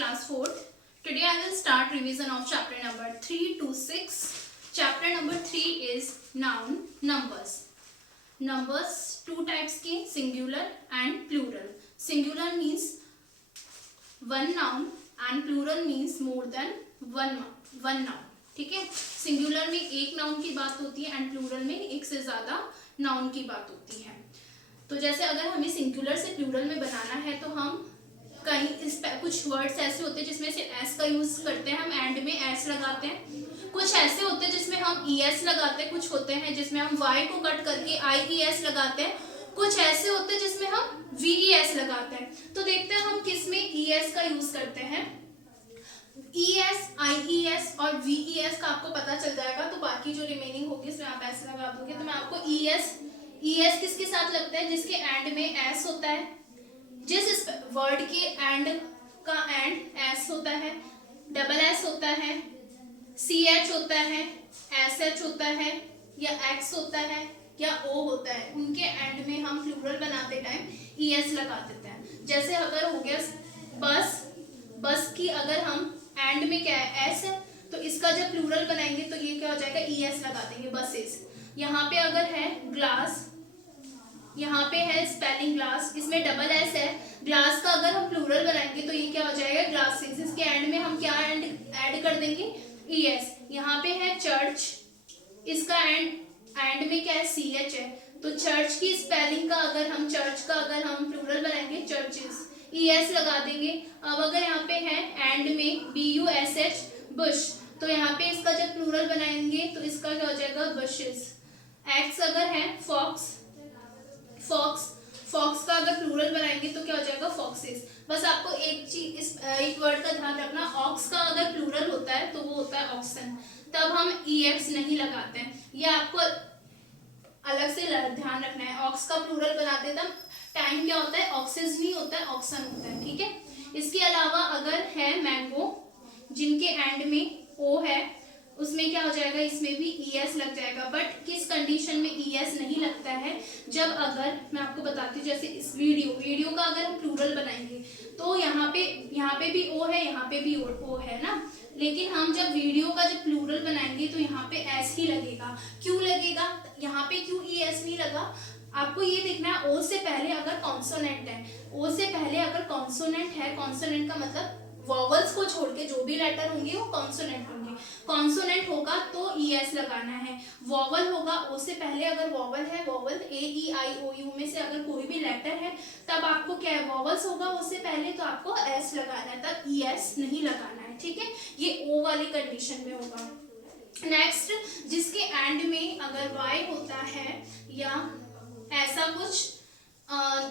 class 4th. Today I will start revision of chapter number 3 to 6. Chapter number 3 is noun numbers. Numbers two types के singular and plural. Singular means one noun and plural means more than one noun. ठीक है, singular में एक noun की बात होती है and plural में एक से ज्यादा नाउन की बात होती है. तो जैसे अगर हमें सिंगुलर से प्लूरल में बनाना है तो हम कुछ वर्ड्स ऐसे होते हैं जिसमें से एस का यूज करते हैं, हम एंड में एस लगाते हैं. कुछ ऐसे होते हैं जिसमें हम ई एस लगाते हैं, कुछ होते हैं जिसमें हम वाई को कट करके आई ई एस लगाते हैं, कुछ ऐसे होते हैं जिसमें हम वी ई एस लगाते हैं. तो देखते हैं हम किस में ई एस का यूज करते हैं. ई एस, आई ई एस और वी ई एस का आपको पता चल जाएगा. तो बाकी जो रिमेनिंग होगी इसमें आप एस लगा दोगे. तो मैं आपको ई एस किसके साथ लगता है? जिसके एंड में एस होता है, जिस वर्ड के एंड का एंड एस होता है, डबल एस होता है, सी एच होता है, एस एच होता है, या एक्स होता है, या ओ होता है, उनके एंड में हम प्लूरल बनाते टाइम ई एस लगा देते हैं. जैसे अगर हो गया बस, बस की अगर हम एंड में क्या है एस है, तो इसका जब प्लूरल बनाएंगे तो ये क्या हो जाएगा? ई एस लगा देंगे, बसेस. यहाँ पे अगर है ग्लास, यहाँ पे है स्पेलिंग ग्लास, इसमें डबल एस है. ग्लास का अगर हम प्लूरल बनाएंगे तो ये क्या हो जाएगा? ग्लासेस. इसके एंड में हम क्या ऐड कर देंगे? E S. यहाँ पे है चर्च, इसका एंड में क्या है? सी एच है. तो चर्च की स्पेलिंग का अगर हम प्लूरल बनाएंगे चर्चेस, ई एस लगा देंगे. अब अगर यहाँ पे है एंड में B U S H, Bush, तो यहाँ पे इसका जब प्लूरल बनाएंगे तो इसका क्या हो जाएगा? बुशेस. एक्स अगर है फॉक्स, फॉक्स का अगर प्लूरल बनाएंगे तो क्या हो जाएगा? फॉक्सेस. बस आपको एक चीज, एक वर्ड का ध्यान रखना, ऑक्स का अगर प्लूरल होता है तो वो होता है ऑक्सन. तब हम ई एक्स नहीं लगाते हैं, ये आपको अलग से ध्यान रखना है. ऑक्स का प्लूरल बनाते तब टाइम क्या होता है? ऑक्सेस नहीं होता है, ऑक्सन होता है. ठीक है. इसके अलावा अगर है मैंगो, जिनके एंड में ओ है, उसमें क्या हो जाएगा? इसमें भी ई एस लग जाएगा. बट किस कंडीशन में ई एस नहीं लगता है? जब अगर मैं आपको बताती हूँ, जैसे इस वीडियो का अगर हम प्लूरल बनाएंगे तो यहाँ पे भी ओ है, यहाँ पे भी ओ है ना. लेकिन हम जब वीडियो का जब प्लूरल बनाएंगे तो यहाँ पे एस ही लगेगा. क्यों लगेगा? यहाँ पे क्यों ई एस नहीं लगा? आपको ये देखना है, ओ से पहले अगर कॉन्सोनेंट है, ओ से पहले अगर कॉन्सोनेंट है, कॉन्सोनेंट का मतलब वॉवल्स को छोड़ के जो भी लेटर होंगे वो कॉन्सोनेंट होंगे. कॉन्सोनेंट होगा तो ई एस लगाना है. वॉवल होगा, ओ से पहले अगर वॉवल है, vowel A E I O you में से अगर कोई भी लेटर है तब आपको क्या है? वॉवल्स होगा ओ से पहले, तो आपको एस लगाना है, तब ई एस नहीं लगाना है. ठीक है, ये ओ वाली कंडीशन में होगा. नेक्स्ट, जिसके एंड में अगर वाई होता है या ऐसा कुछ,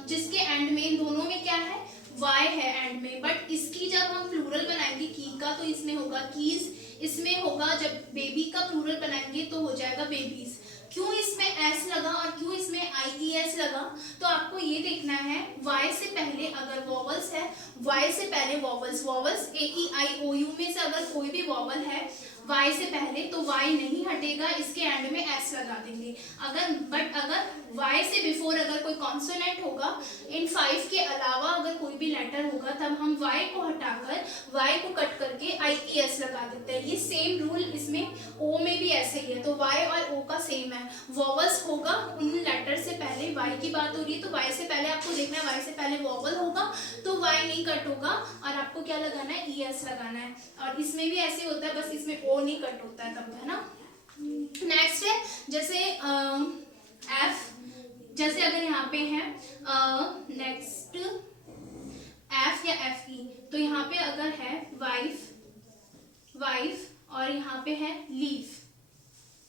जिसके एंड में, दोनों में क्या है? वाई है एंड में. बट इसकी जब हम प्लूरल बनाएंगे की का, तो इसमें होगा कीज, इसमें होगा. जब बेबी का प्लूरल बनाएंगे तो हो जाएगा बेबीज. क्यों इसमें एस लगा और क्यों इसमें आई ई एस लगा? तो आपको ये देखना है, वाई से पहले अगर वॉवल्स है, वाई से पहले vowels A E I O you में से अगर कोई भी वॉवल है वाई से पहले, तो वाई नहीं हटेगा, इसके एंड में एस लगा देंगे. अगर वाई से बिफोर अगर कोई कॉन्सोनेंट होगा, इन 5 के अलावा अगर कोई भी लेटर होगा, तब हम वाई को हटाकर, वाई को कट करके आई ई एस लगा देते हैं. ये सेम रूल इसमें ओ में भी ऐसे ही है. तो वाई और ओ का सेम है. वॉवल्स होगा उन लेटर से पहले, वाई की बात हो रही है तो वाई से पहले आपको देखना है, वाई से पहले वॉवल होगा तो वाई नहीं कट होगा और आपको क्या लगाना है? ई एस लगाना है. और इसमें भी ऐसे होता है, बस इसमें ओ नहीं कट होता है तब, है ना. नेक्स्ट है जैसे एफ, जैसे अगर यहाँ पे है नेक्स्ट एफ या एफ ई, तो यहाँ पे अगर है वाइफ और यहाँ पे है लीफ,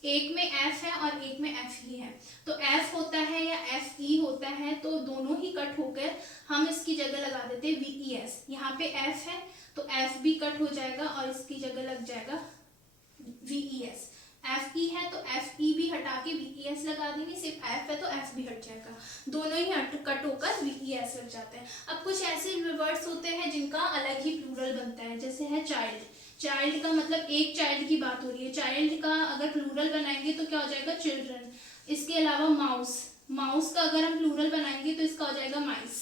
एक में एफ है और एक में एफ ई है. तो एफ होता है या एफ ई होता है तो दोनों ही कट होकर हम इसकी जगह लगा देते हैं वी ई एस. यहाँ पे एफ है तो एफ भी कट हो जाएगा और इसकी जगह लग जाएगा V E S. F E है तो एफ ई भी हटा के वी ई एस लगा देंगे. सिर्फ एफ है तो एफ भी हट जाएगा, दोनों ही कट होकर वी ई एस लग जाते हैं. अब कुछ ऐसे वर्ड्स होते हैं जिनका अलग ही प्लूरल बनता है. जैसे है चाइल्ड का मतलब एक चाइल्ड की बात हो रही है. चाइल्ड का अगर प्लूरल बनाएंगे तो क्या हो जाएगा? चिल्ड्रन. इसके अलावा माउस का अगर हम प्लूरल बनाएंगे तो इसका हो जाएगा माइस.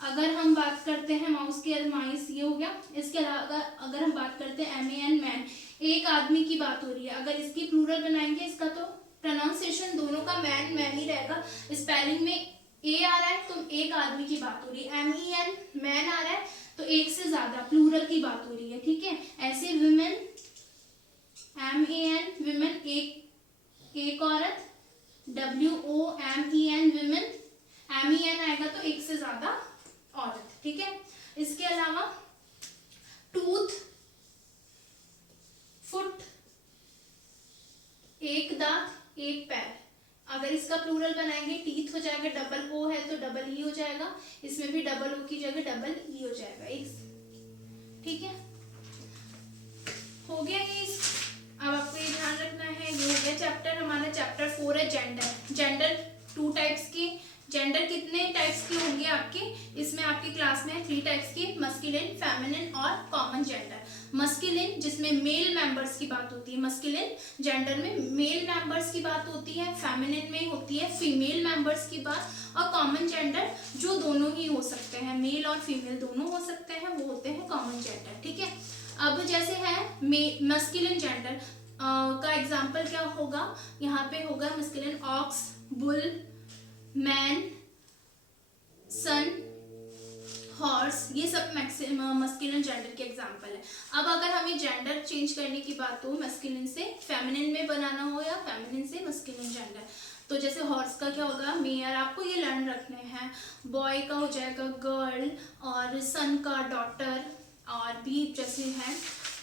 अगर हम बात करते हैं माउस की, माइस ये हो गया। इसके अलावा अगर हम बात करते हैं मैन, मैन, एक आदमी की बात हो रही है, अगर इसकी प्लूरल बनाएंगे इसका तो प्रोनाउंसिएशन दोनों का मैन मैन ही रहेगा। स्पेलिंग में ए आ रहा है तो एक आदमी की बात हो रही है, MEN मैन आ रहा है तो एक से ज्यादा प्लूरल की बात हो रही है, ठीक है। ऐसे वुमेन, MAN वुमेन, एक औरत, WOMEN वुमेन, MEN आएगा तो एक से ज्यादा औरत, ठीक है। इसके अलावा टूथ, फुट, एक दांत, एक पैर, अगर इसका प्लूरल बनाएंगे टीथ हो जाएगा, डबल ओ है तो डबल ई हो जाएगा, इसमें भी डबल ओ की जगह डबल ई हो जाएगा, एक, ठीक है। हो गया ये, अब आपको ये ध्यान रखना है। ये हो गया चैप्टर हमारा। चैप्टर 4 है जेंडर। जेंडर 2 टाइप्स के। जेंडर कितने टाइप्स के होंगे आपके इसमें, आपकी क्लास में 3 टाइप्स के, मस्कुलिन, फेमिनिन और कॉमन जेंडर। मस्कुलिन जिसमें मेल मेंबर्स की बात होती है, मस्कुलिन जेंडर में मेल मेंबर्स की बात होती है, फेमिनिन में होती है फीमेल मेंबर्स की बात, और कॉमन जेंडर जो दोनों ही हो सकते हैं, मेल और फीमेल दोनों हो सकते हैं, वो होते हैं कॉमन जेंडर, ठीक है। अब जैसे है मस्कुलिन जेंडर का एग्जाम्पल क्या होगा, यहाँ पे होगा मस्कुलिन ऑक्स, बुल, मैन, सन, हॉर्स, ये सब मस्कुलिन जेंडर के एग्जाम्पल है। अब अगर हमें जेंडर चेंज करने की बात हो, मस्कुलिन से फेमिनिन में बनाना हो या फेमिनिन से मस्कुलिन जेंडर, तो जैसे हॉर्स का क्या होगा, मेयर, आपको ये लर्न रखने हैं। बॉय का हो जाएगा गर्ल, और सन का डॉटर, और भी जैसे है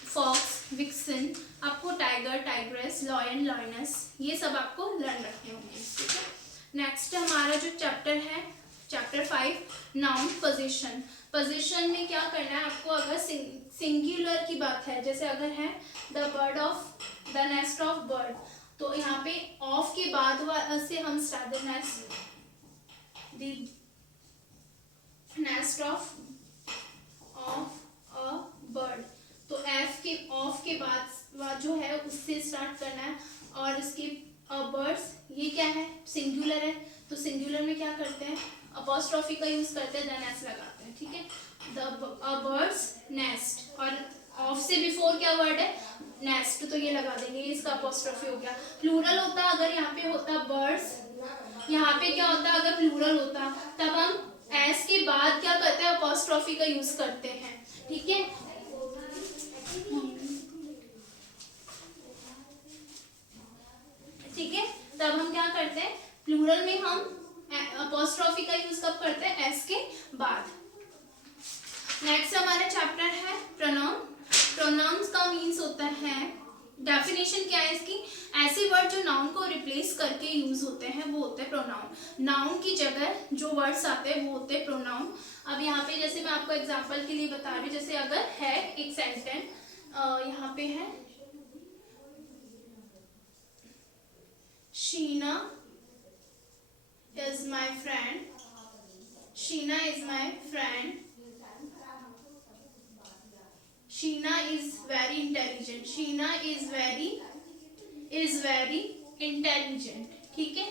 फॉक्स, विक्सन, आपको टाइगर, टाइग्रेस, लॉयन, लॉयनस, ये सब आपको लर्न रखने होंगे, ठीक है। नेक्स्ट हमारा जो चैप्टर है, चैप्टर 5, नाउन, पोजीशन। पोजीशन में क्या करना है आपको, अगर सिंगुलर की बात है, जैसे अगर है the bird of, the nest of bird, तो यहाँ पे ऑफ के बाद से हम start, the nest of a bird, तो एफ के ऑफ के बाद जो है उससे स्टार्ट करना है, और इसके बर्ड्स, ये क्या है, सिंगुलर है, तो सिंगुलर में क्या करते हैं, अपॉस्ट्रोफी का यूज करते हैं, द नेस्ट लगाते हैं, ठीक है। द बर्ड्स नेस्ट, और ऑफ से बिफोर क्या वर्ड है, नेस्ट, तो ये लगा देंगे, इसका अपॉस्ट्रोफी हो गया। प्लूरल होता अगर यहाँ पे होता बर्ड्स, यहाँ पे क्या होता अगर प्लूरल होता, तब हम एस के बाद क्या करते हैं, अपॉस्ट्रोफी का यूज करते हैं, ठीक है। ठीक है, तब हम क्या करते हैं, प्लूरल में हम अपॉस्ट्रोफी का यूज कब करते हैं, एस के बाद। नेक्स्ट हमारा चैप्टर है प्रोनाउन। प्रोनाउंस का मीन्स होता है, डेफिनेशन क्या है इसकी, ऐसे वर्ड जो नाउन को रिप्लेस करके यूज होते हैं वो होते हैं प्रोनाउन। नाउन की जगह जो वर्ड्स आते हैं वो होते हैं प्रोनाउन। अब यहाँ पे जैसे मैं आपको एग्जांपल के लिए बता रही हूँ, जैसे अगर है एक सेंटेंस, यहाँ पे है Sheena is my friend, Sheena is my friend, Sheena is very intelligent, Sheena is very intelligent, ठीक है।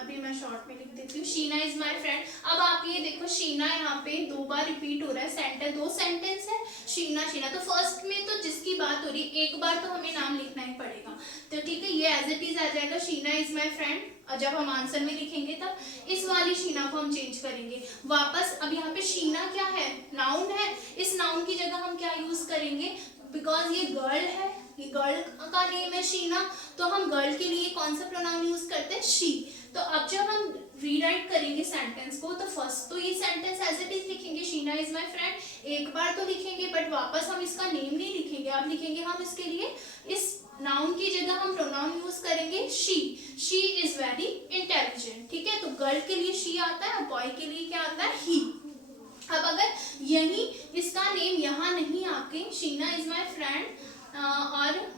अभी मैं शॉर्ट में लिख देती हूँ, शीना इज माई फ्रेंड। अब आप ये देखो, शीना यहाँ पे 2 बार रिपीट हो रहा है, सेंटेंस 2 सेंटेंस है, शीना शीना, तो फर्स्ट में तो जिसकी बात हो रही है एक बार तो हमें नाम लिखना ही पड़ेगा, तो ठीक है, ये एज इट इज आ जाएगा, शीना इज माई फ्रेंड। और जब हम आंसर में लिखेंगे तब इस वाली शीना को हम चेंज करेंगे वापस। अब यहाँ पे शीना क्या है, नाउन है, इस नाउन की जगह हम क्या यूज करेंगे, बिकॉज ये गर्ल है, ये गर्ल का नेम है शीना, तो हम गर्ल के लिए कौन सा प्रोनाउन यूज करते हैं, शी। तो अब जब हम रीराइट करेंगे सेंटेंस को, तो फर्स्ट तो ये सेंटेंस एज इट इज लिखेंगे, शीना इज माई फ्रेंड, एक बार तो लिखेंगे, बट वापस हम इसका नेम नहीं लिखेंगे, अब लिखेंगे हम इसके लिए, इस नाउन की जगह हम प्रोनाउन यूज करेंगे शी इज वेरी इंटेलिजेंट, ठीक है। तो गर्ल के लिए शी आता है और बॉय के लिए क्या आता है, ही। अब अगर यही इसका नेम यहाँ नहीं आके शीना इज माई फ्रेंड और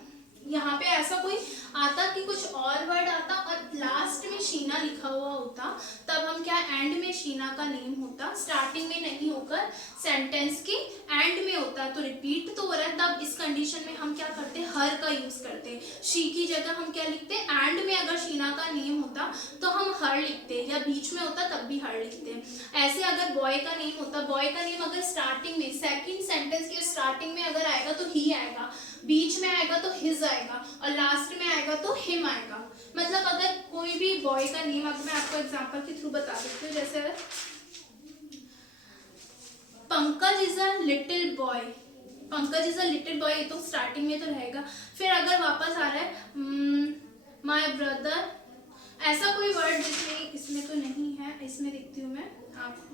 यहाँ पे ऐसा कोई आता कि कुछ और वर्ड आता और लास्ट में शीना लिखा हुआ होता, तब हम क्या, एंड में शीना का नेम होता, स्टार्टिंग में नहीं होकर सेंटेंस के एंड में होता, तो रिपीट तो हो रहा है, तब इस कंडीशन में हम क्या करते हैं, हर का यूज करते हैं। शी की जगह हम क्या लिखते हैं, एंड में अगर शीना का नेम होता तो हम हर लिखते, या बीच में होता तब भी हर लिखते। लिखते हैं। ऐसे अगर बॉय का नेम होता, बॉय का नेम अगर स्टार्टिंग में सेकंड सेंटेंस के स्टार्टिंग में अगर आएगा तो ही आएगा, बीच में आएगा तो हिज आएगा, और लास्ट में आएगा तो हिम आएगा। मतलब अगर कोई भी बॉय का नेम, अब मैं आपको एग्जांपल के थ्रू बता देती हूँ। जैसे Pankaj is a little boy, Pankaj is a little boy, ये तो स्टार्टिंग में तो रहेगा। फिर अगर वापस आ रहा है माय ब्रदर, ऐसा कोई वर्ड जिसमें, इसमें तो नहीं है, इसमें देखती हूँ मैं आप,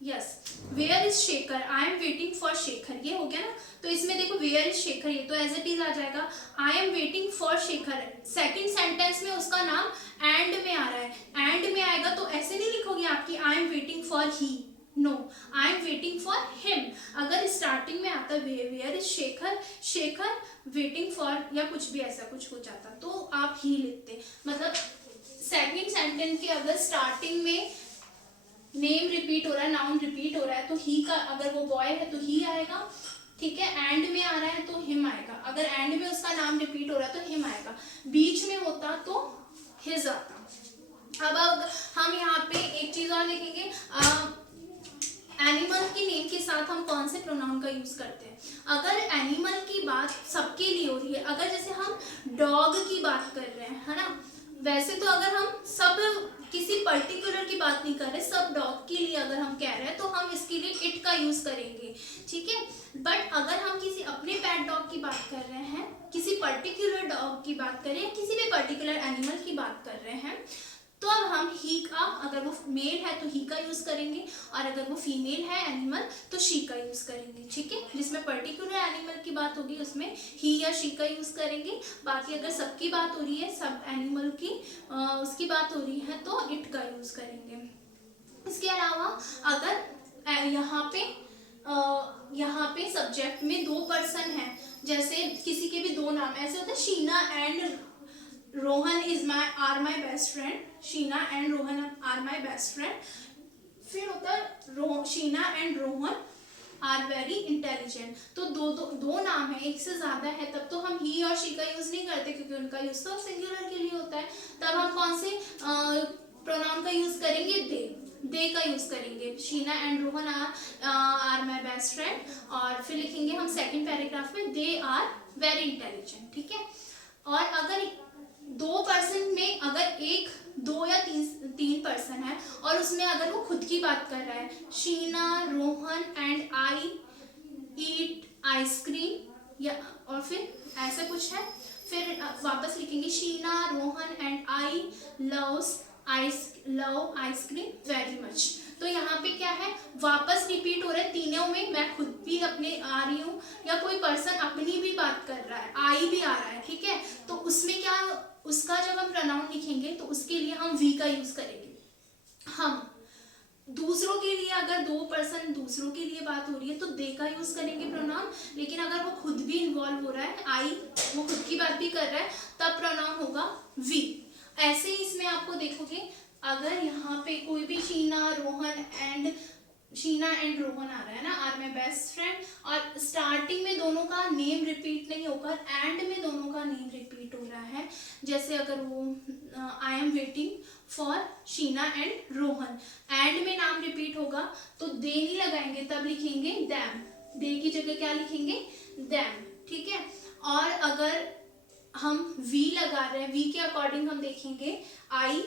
yes, where is Shekhar, I am waiting for Shekhar, ये हो गया ना। तो इसमें देखो वेयर इज शेखर, ये तो एज इट इज आ जाएगा, आई am waiting for Shekhar. Second sentence में उसका नाम एंड में आ रहा है, एंड में आएगा तो ऐसे नहीं लिखोगे आपकी I am waiting for he, no, I am waiting for him. अगर स्टार्टिंग में आता where is Shekhar, Shekhar waiting for या कुछ भी ऐसा कुछ हो जाता तो आप ही लिखते। मतलब सेकंड सेंटेंस के अगर स्टार्टिंग में नेम रिपीट हो रहा है, नाउन रिपीट हो रहा है, तो ही का, अगर वो बॉय है तो ही आएगा, ठीक है। एंड में आ रहा है तो हिम आएगा, अगर एंड में उसका नाम रिपीट हो रहा है तो हिम आएगा, बीच में होता तो हिज आता। अब हम यहाँ पे एक चीज और देखेंगे, एनिमल के नेम के साथ हम कौन से प्रोनाउन का यूज करते हैं। अगर एनिमल की बात सबके लिए हो रही है, अगर जैसे हम डॉग की बात कर रहे हैं, है ना, वैसे तो अगर हम सब किसी पर्टिकुलर की बात नहीं कर रहे, सब डॉग के लिए अगर हम कह रहे हैं तो हम इसके लिए इट का यूज करेंगे, ठीक है। बट अगर हम किसी अपने पेट डॉग की बात कर रहे हैं, किसी पर्टिकुलर डॉग की बात कर रहे हैं, किसी भी पर्टिकुलर एनिमल की बात कर रहे हैं, तो अब हम ही का, अगर वो मेल है तो ही का यूज करेंगे, और अगर वो फीमेल है एनिमल तो शी का यूज करेंगे, ठीक है। जिसमें पर्टिकुलर एनिमल की बात होगी उसमें ही या शी का यूज करेंगे। बाकी अगर सबकी बात हो रही है, सब एनिमल की उसकी बात हो रही है तो इट का यूज करेंगे। इसके अलावा अगर यहाँ पे सब्जेक्ट में दो पर्सन है, जैसे किसी के भी दो नाम ऐसे होते हैं, Sheena and Rohan are my best friend, Sheena and Rohan are my best friend. फिर होता है Sheena and Rohan are very intelligent. तो दो नाम है, एक से ज्यादा है, तब तो हम ही और शी का यूज नहीं करते, क्योंकि उनका यूज तो सिंगुलर के लिए होता है। तब हम कौन से प्रोनाउन का यूज करेंगे, दे का यूज करेंगे। Sheena and Rohan are my best friend, और फिर लिखेंगे हम सेकंड पैराग्राफ में दे आर वेरी इंटेलिजेंट, ठीक है। और अगर दो पर्सन में अगर एक, दो या तीन पर्सन है और उसमें अगर वो खुद की बात कर रहा है, Sheena Rohan and I eat ice cream, या और फिर ऐसा कुछ है, फिर वापस लिखेंगे Sheena Rohan and I love ice cream very much. तो यहाँ पे क्या है, वापस रिपीट हो रहा है तीनों में, मैं खुद भी अपने आ रही हूँ या कोई पर्सन अपनी भी बात कर रहा है, आई भी आ रहा है, ठीक है। तो उसमें क्या, उसका जब हम प्रोनाउन लिखेंगे तो उसके लिए हम वी का यूज करेंगे। हम दूसरों के लिए, अगर दो पर्सन दूसरों के लिए बात हो रही है तो दे का यूज करेंगे प्रोनाउन, लेकिन अगर वो खुद भी इन्वॉल्व हो रहा है, आई वो खुद की बात भी कर रहा है, तब प्रोनाउन होगा वी। ऐसे ही इसमें आपको देखोगे, अगर यहाँ पे कोई भी शीना एंड रोहन आ रहा है ना, आर माई बेस्ट फ्रेंड, और स्टार्टिंग में दोनों का नेम रिपीट नहीं होकर एंड में दोनों का नेम रिपीट हो रहा है। जैसे अगर वो आई am waiting for Sheena and Rohan, and में नाम रिपीट होगा तो दे नहीं लगाएंगे, तब लिखेंगे दैम, दे की जगह क्या लिखेंगे, दैम, ठीक है। और अगर हम वी लगा रहे हैं, वी के अकॉर्डिंग हम देखेंगे, आई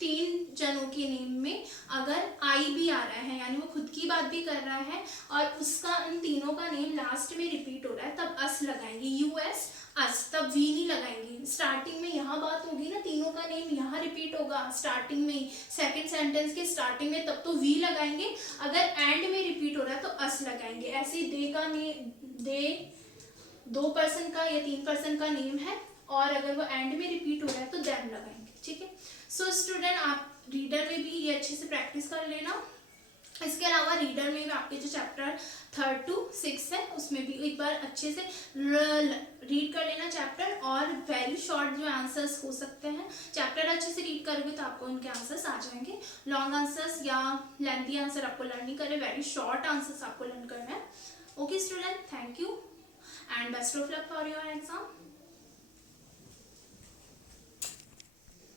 तीन जनों के नेम में अगर आई भी आ रहा है, यानी वो खुद की बात भी कर रहा है और उसका इन तीनों का नेम लास्ट में रिपीट हो रहा है, तब अस लगाएंगे, यूएस अस, तब वी नहीं लगाएंगे। स्टार्टिंग में यहाँ बात होगी ना, तीनों का नेम यहाँ रिपीट होगा स्टार्टिंग में, सेकंड सेंटेंस के स्टार्टिंग में, तब तो वी लगाएंगे। अगर एंड में रिपीट हो रहा है तो अस लगाएंगे। ऐसे दे का नेम, दे दो पर्सन का या तीन पर्सन का नेम है, और अगर वो एंड में रिपीट हो रहा है तो देम लगाएंगे, ठीक है। सो स्टूडेंट, आप रीडर में भी ये अच्छे से प्रैक्टिस कर लेना। इसके अलावा रीडर में भी आपके जो चैप्टर 3 to 6 है उसमें भी एक बार अच्छे से रीड कर लेना चैप्टर, और वेरी शॉर्ट जो आंसर्स हो सकते हैं, चैप्टर अच्छे से रीड करोगे तो आपको उनके आंसर्स आ जाएंगे। लॉन्ग आंसर्स या लेंथी आंसर आपको लर्न नहीं करना, वेरी शॉर्ट आंसर्स आपको लर्न करना है। Okay student, thank you and best of luck for your exam.